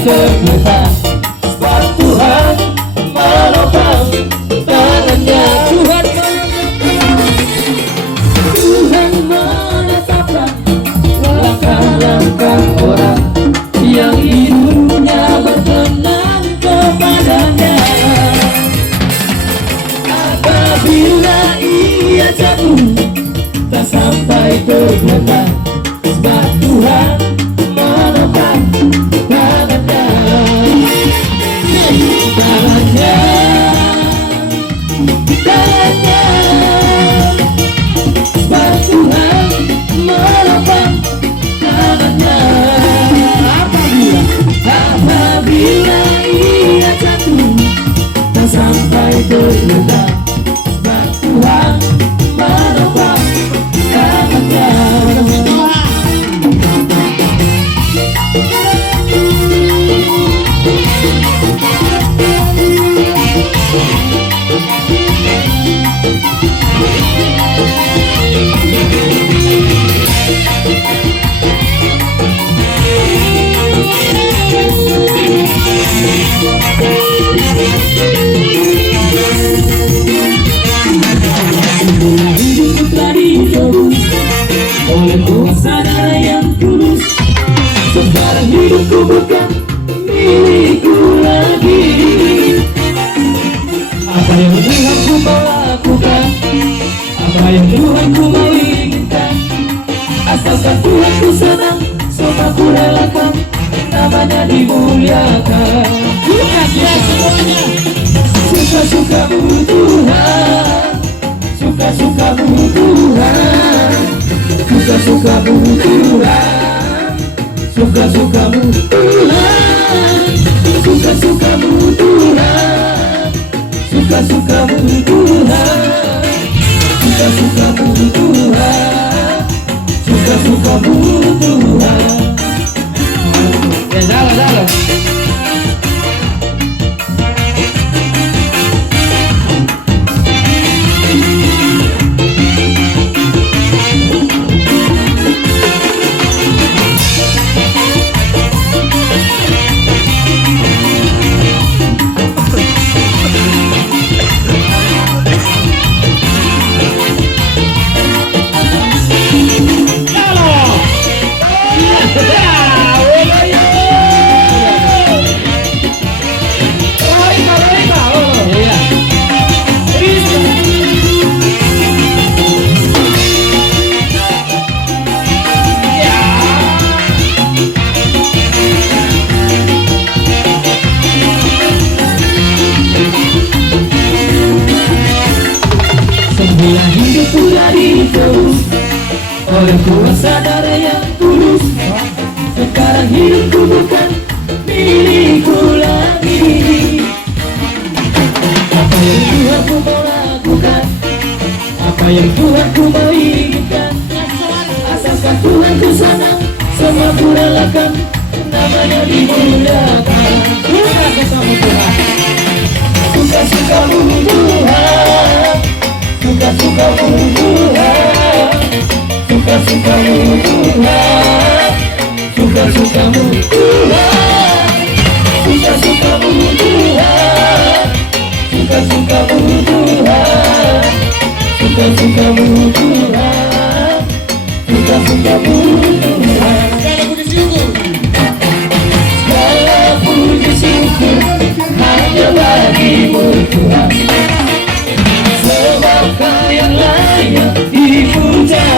tergeletak, sebab Tuhan menopang tangannya. Tuhan menetapkan langkah-langkah orang yang hidupnya berkenan kepadanya. Apabila ia jatuh, tak sampai tergeletak, sebab Tuhan menopang tangannya. Tangannya, tangannya, sebab Tuhan menopang tangannya. Apabila ia jatuh, tak sampai tergeletak, sebab Tuhan menopang tangannya. Hidupku telah ditebus oleh kuasa darah yang tulus. Sekarang hidupku bukan milikku lagi. Apa yang Tuhan ku mau lakukan, apa yang Tuhan ku mau inginkan, asalkan Tuhan ku senang, semua ku relakan, namanya dimuliakan. Bukan dia semuanya. Suka-sukamu Tuhan, suka-sukamu Tuhan, suka-sukamu Tuhan, suka-sukamu Tuhan, suka-sukamu Tuhan, suka-sukamu Tuhan, suka-sukamu Tuhan, suka-sukamu Tuhan. Ya dalam. Sembilan hidupku dari terus oleh kuasa darah yang tulus. Sekarang hidupku bukan milikku lagi. Apa yang Tuhan ku mau lakukan, apa yang Tuhan ku mau inginkan, asalkan Tuhan ku senang, semua ku relakan, namanya dimuliakan. Suka-sukamu Tuhan, suka-sukamu Tuhan, suka-sukamu Tuhan, suka-sukamu Tuhan, suka-sukamu Tuhan, suka-sukamu Tuhan, suka-sukamu Tuhan, suka-sukamu Tuhan, suka-sukamu Tuhan. Segala puji syukur hanya bagimu Tuhan, sebab Kau yang layak dipuja.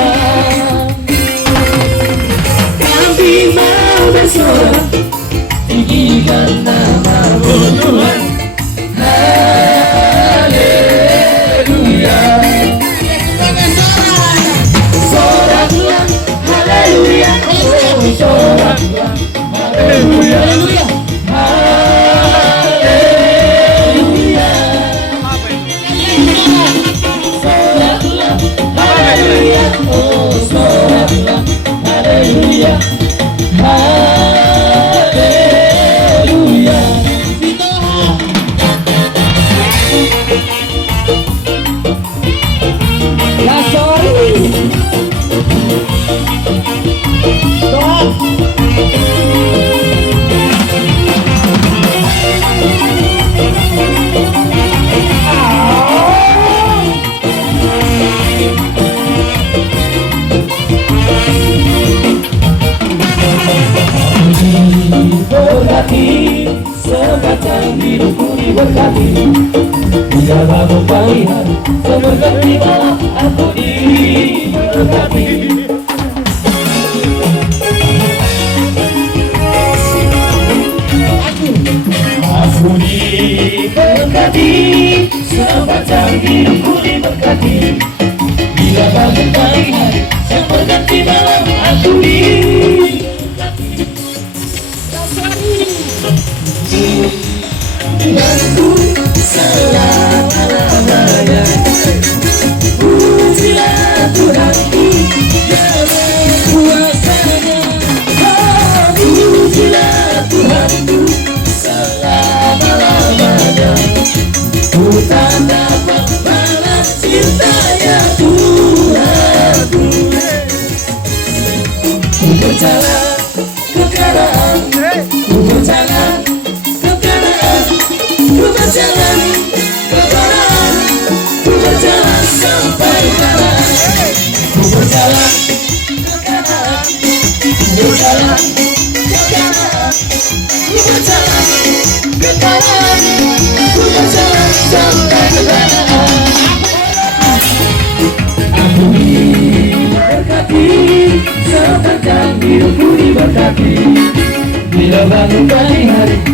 Kami mau bersorak, tinggikan nama-Mu Tuhan. Haleluya. Soraklah, haleluya. Oh, soraklah, haleluya. Haleluya, haleluya. Ya sorry. Stop. pagi hari, seperti malam aku diberkati. Aku diberkati, sepanjang hidupku diberkati. Bila bangun pagi hari, seperti malam aku diberkati. Tuhanku selama-lamanya, pujilah Tuhanku yang berkuasanya. Pujilah Tuhanku selama-lamanya, ku tak dapat balas cintanya Tuhanku. Ku berjalan ke kanan, ku berjalan ke kanan, ku berjalan ke barat, ku berjalan sampai barat. Ku berjalan ke kanan, ku berjalan ke kanan, ku berjalan ke barat, ku berjalan sampai barat. Aku diberkati, sepanjang hidupku diberkati. Bila bangun pagi hari,